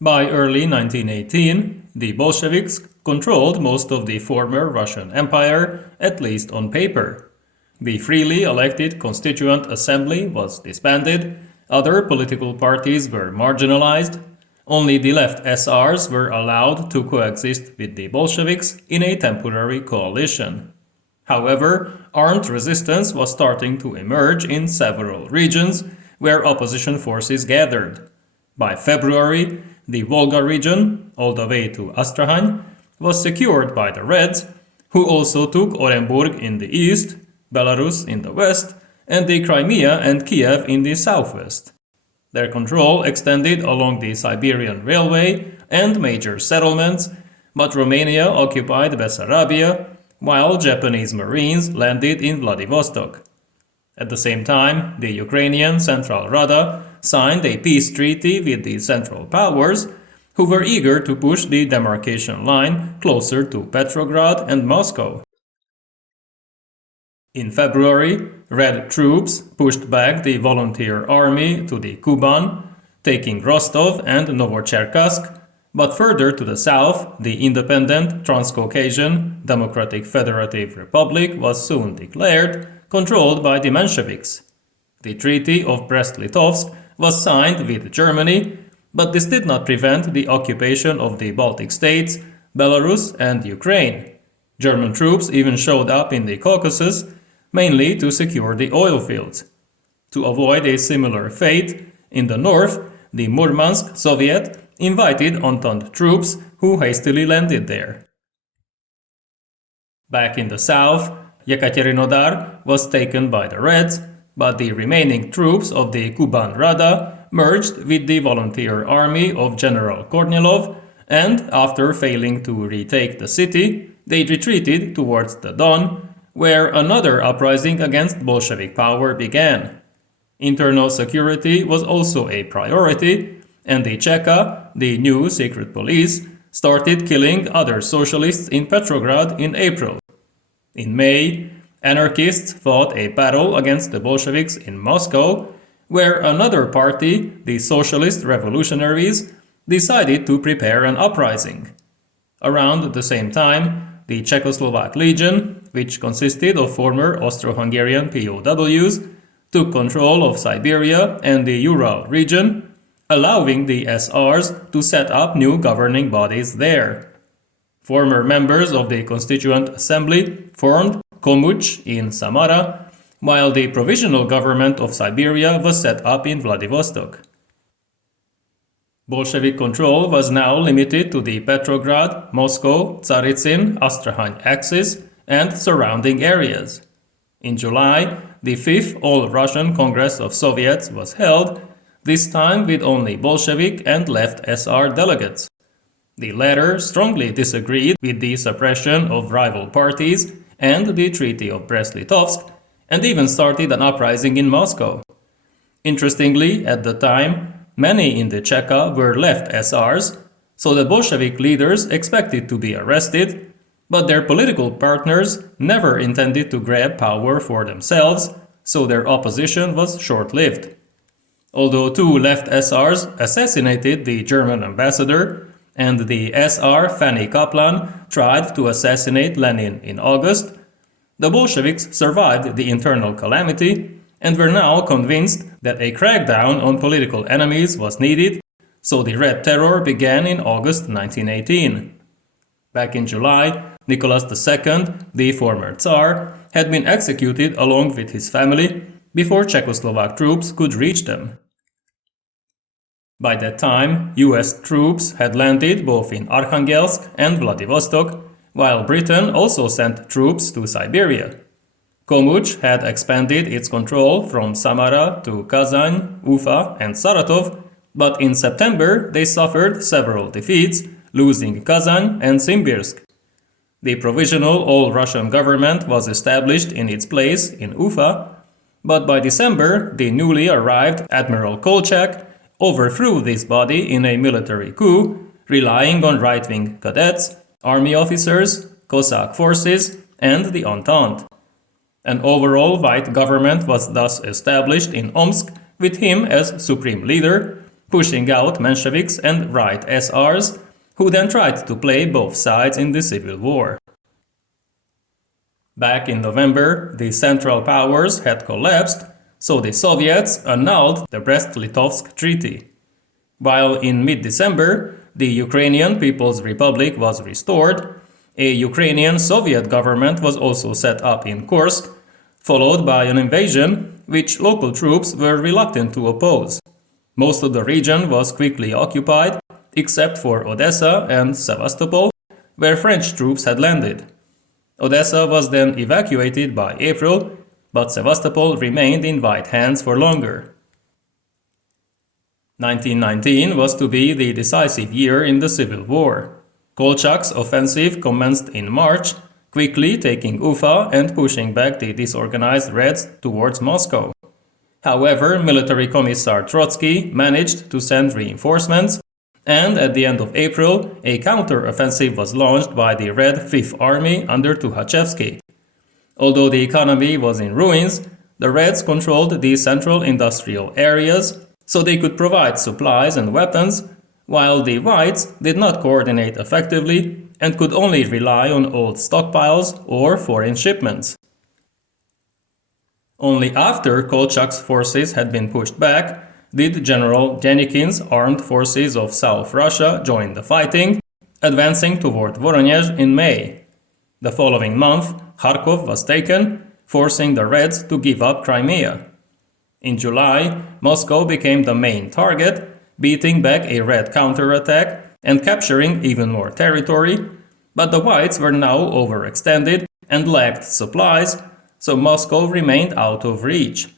By early 1918, the Bolsheviks controlled most of the former Russian Empire, at least on paper. The freely elected Constituent Assembly was disbanded, other political parties were marginalized, only the left SRs were allowed to coexist with the Bolsheviks in a temporary coalition. However, armed resistance was starting to emerge in several regions where opposition forces gathered. By February, the Volga region, all the way to Astrakhan, was secured by the Reds, who also took Orenburg in the east, Belarus in the west, and the Crimea and Kiev in the southwest. Their control extended along the Siberian Railway and major settlements, but Romania occupied Bessarabia, while Japanese Marines landed in Vladivostok. At the same time, the Ukrainian Central Rada signed a peace treaty with the Central Powers, who were eager to push the demarcation line closer to Petrograd and Moscow. In February, Red troops pushed back the volunteer army to the Kuban, taking Rostov and Novocherkassk, but further to the south, the independent Transcaucasian Democratic Federative Republic was soon declared, controlled by the Mensheviks. The Treaty of Brest-Litovsk was signed with Germany, but this did not prevent the occupation of the Baltic states, Belarus, and Ukraine. German troops even showed up in the Caucasus, mainly to secure the oil fields. To avoid a similar fate, in the north, the Murmansk Soviet invited Entente troops who hastily landed there. Back in the south, Yekaterinodar was taken by the Reds, but the remaining troops of the Kuban Rada merged with the volunteer army of General Kornilov, and after failing to retake the city, they retreated towards the Don, where another uprising against Bolshevik power began. Internal security was also a priority, and the Cheka, the new secret police, started killing other socialists in Petrograd in April. In May, anarchists fought a battle against the Bolsheviks in Moscow, where another party, the Socialist Revolutionaries, decided to prepare an uprising. Around the same time, the Czechoslovak Legion, which consisted of former Austro-Hungarian POWs, took control of Siberia and the Ural region, allowing the SRs to set up new governing bodies there. Former members of the Constituent Assembly formed Komuch in Samara, while the Provisional Government of Siberia was set up in Vladivostok. Bolshevik control was now limited to the Petrograd, Moscow, Tsaritsyn, Astrakhan axis and surrounding areas. In July, the 5th All-Russian Congress of Soviets was held, this time with only Bolshevik and left SR delegates. The latter strongly disagreed with the suppression of rival parties and the Treaty of Brest-Litovsk, and even started an uprising in Moscow. Interestingly, at the time, many in the Cheka were left SRs, so the Bolshevik leaders expected to be arrested, but their political partners never intended to grab power for themselves, so their opposition was short-lived. Although 2 left SRs assassinated the German ambassador, and the SR Fanny Kaplan tried to assassinate Lenin in August, the Bolsheviks survived the internal calamity and were now convinced that a crackdown on political enemies was needed, so the Red Terror began in August 1918. Back in July, Nicholas II, the former Tsar, had been executed along with his family before Czechoslovak troops could reach them. By that time, US troops had landed both in Arkhangelsk and Vladivostok, while Britain also sent troops to Siberia. Komuch had expanded its control from Samara to Kazan, Ufa, and Saratov, but in September they suffered several defeats, losing Kazan and Simbirsk. The provisional all-Russian government was established in its place in Ufa, but by December the newly arrived Admiral Kolchak overthrew this body in a military coup, relying on right-wing cadets, army officers, Cossack forces, and the Entente. An overall white government was thus established in Omsk with him as supreme leader, pushing out Mensheviks and right SRs, who then tried to play both sides in the civil war. Back in November, the Central Powers had collapsed, so the Soviets annulled the Brest-Litovsk Treaty. While in mid-December, the Ukrainian People's Republic was restored, a Ukrainian Soviet government was also set up in Kursk, followed by an invasion which local troops were reluctant to oppose. Most of the region was quickly occupied, except for Odessa and Sevastopol, where French troops had landed. Odessa was then evacuated by April, but Sevastopol remained in white hands for longer. 1919 was to be the decisive year in the Civil War. Kolchak's offensive commenced in March, quickly taking Ufa and pushing back the disorganized Reds towards Moscow. However, military commissar Trotsky managed to send reinforcements, and at the end of April, a counter-offensive was launched by the Red Fifth Army under Tukhachevsky. Although the economy was in ruins, the Reds controlled the central industrial areas, so they could provide supplies and weapons, while the Whites did not coordinate effectively and could only rely on old stockpiles or foreign shipments. Only after Kolchak's forces had been pushed back did General Denikin's armed forces of South Russia join the fighting, advancing toward Voronezh in May. The following month, Kharkov was taken, forcing the Reds to give up Crimea. In July, Moscow became the main target, beating back a Red counterattack and capturing even more territory, but the Whites were now overextended and lacked supplies, so Moscow remained out of reach.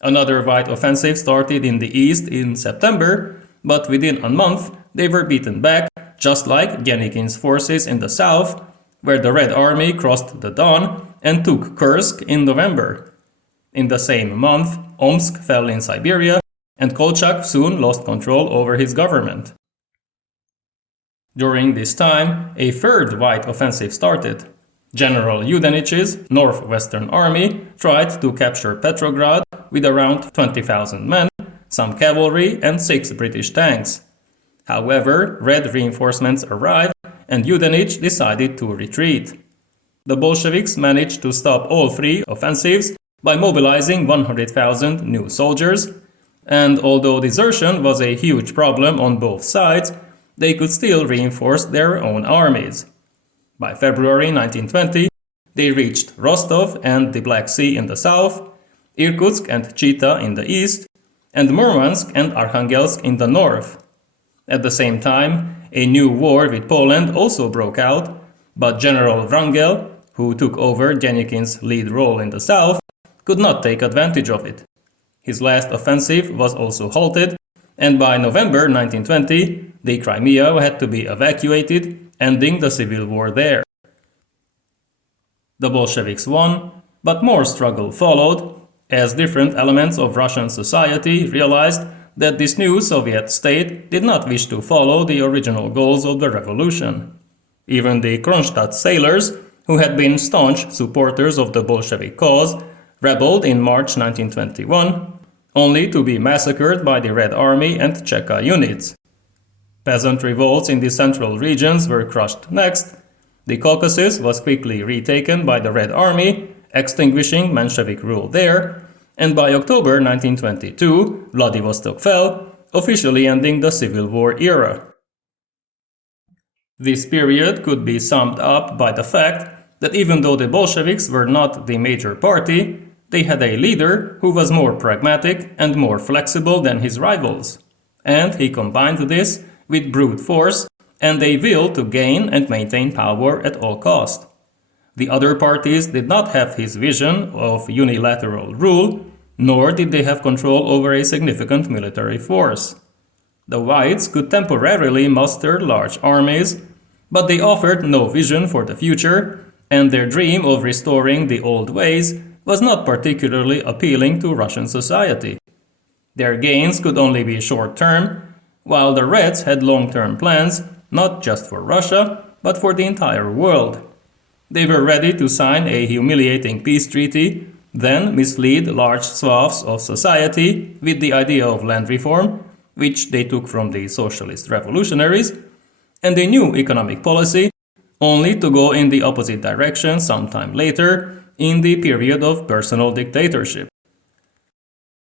Another White offensive started in the east in September, but within a month they were beaten back, just like Denikin's forces in the south, where the Red Army crossed the Don and took Kursk in November. In the same month, Omsk fell in Siberia, and Kolchak soon lost control over his government. During this time, a third White offensive started. General Yudenich's Northwestern Army tried to capture Petrograd with around 20,000 men, some cavalry and 6 British tanks. However, Red reinforcements arrived and Yudenich decided to retreat. The Bolsheviks managed to stop all 3 offensives by mobilizing 100,000 new soldiers, and although desertion was a huge problem on both sides, they could still reinforce their own armies. By February 1920, they reached Rostov and the Black Sea in the south, Irkutsk and Chita in the east, and Murmansk and Arkhangelsk in the north. At the same time, a new war with Poland also broke out, but General Wrangel, who took over Denikin's lead role in the south, could not take advantage of it. His last offensive was also halted, and by November 1920, the Crimea had to be evacuated, ending the civil war there. The Bolsheviks won, but more struggle followed, as different elements of Russian society realized that this new Soviet state did not wish to follow the original goals of the revolution. Even the Kronstadt sailors, who had been staunch supporters of the Bolshevik cause, rebelled in March 1921, only to be massacred by the Red Army and Cheka units. Peasant revolts in the central regions were crushed next. The Caucasus was quickly retaken by the Red Army, extinguishing Menshevik rule there, and by October 1922, Vladivostok fell, officially ending the Civil War era. This period could be summed up by the fact that even though the Bolsheviks were not the major party, they had a leader who was more pragmatic and more flexible than his rivals. And he combined this with brute force and a will to gain and maintain power at all cost. The other parties did not have his vision of unilateral rule, nor did they have control over a significant military force. The Whites could temporarily muster large armies, but they offered no vision for the future, and their dream of restoring the old ways was not particularly appealing to Russian society. Their gains could only be short-term, while the Reds had long-term plans, not just for Russia, but for the entire world. They were ready to sign a humiliating peace treaty, then mislead large swaths of society with the idea of land reform, which they took from the socialist revolutionaries, and a new economic policy, only to go in the opposite direction sometime later in the period of personal dictatorship.